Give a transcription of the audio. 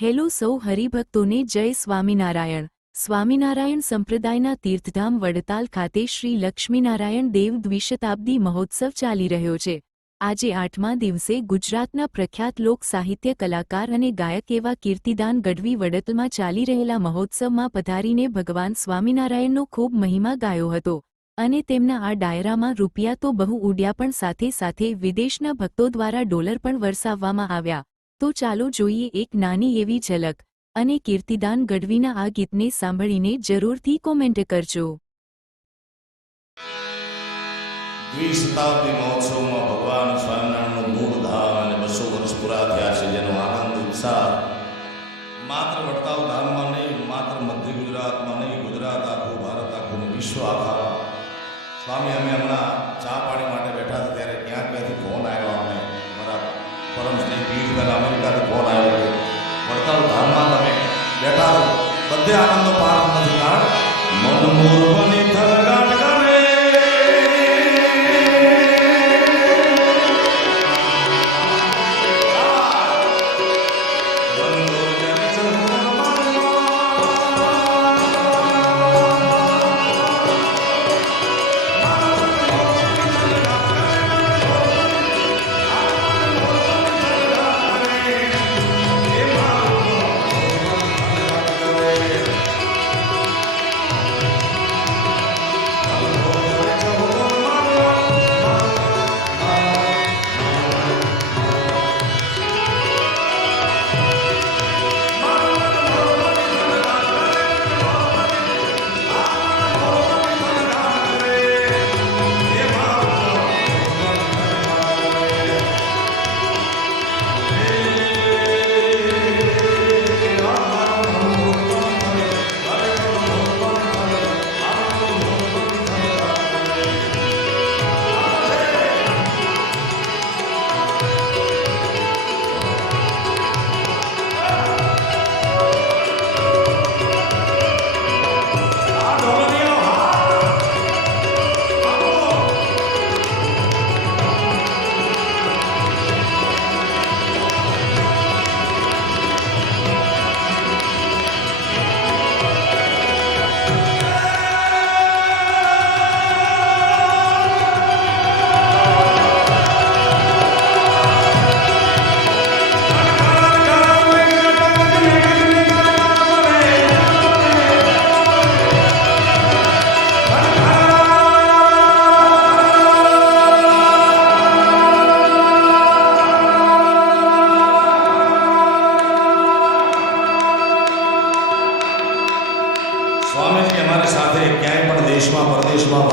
Hello સૌ હરિભક્તોને જય સ્વામિનારાયણ। સ્વામિનારાયણ સંપ્રદાયના તીર્થધામ વડતાલ ખાતે શ્રી લક્ષ્મીનારાયણ દેવ દ્વિશતાબ્દી મહોત્સવ ચાલી રહ્યો છે। આજે 8મા દિવસે ગુજરાતના પ્રખ્યાત લોક સાહિત્ય કલાકાર અને ગાયક એવા કીર્તિદાન ગઢવી વડતાલમાં ચાલી રહેલા મહોત્સવમાં પધારીને ભગવાન સ્વામિનારાયણનો ખૂબ મહિમા ગાયો હતો અને તેમના આ ડાયરામાં રૂપિયા તો બહુ ઉડ્યા પણ સાથે સાથે વિદેશના ભક્તો દ્વારા ડોલર પણ વરસાવવામાં આવ્યા। તો ચાલો જોઈએ એક નાની એવી ઝલક અને કીર્તિદાન ગઢવીના આ ગીતને સાંભળીને જરૂરથી કોમેન્ટ કરજો। દ્વિશતાબ્દી મહોત્સવમાં ભગવાન સ્વામિનારાયણનું મૂળ ધામ અને 200 વર્ષ પૂરા થયા છે, જેનો આનંદ ઉત્સાહ માત્ર વડતાલ ધામમાં નહીં, માત્ર મધ્ય ગુજરાતમાં નહીં, ગુજરાત આખું, ભારત આખું, વિશ્વ આખા। સ્વામી, અમે હમણાં ચા પાણી માટે બેઠા હતા ત્યારે ક્યાંથી ફોન આવ્યો અમને, અમારા પરમશ્રી પીઠ અમેરિકાથી ફોન આવ્યો કે વડતાલ ધામમાં તમે બેઠા છો, બધે આનંદનો પાર નથી, કારણ મન મોર બની થલગાટ કરે સ્વામીજી અમારી સાથે ક્યાંય પણ દેશમાં પરદેશમાં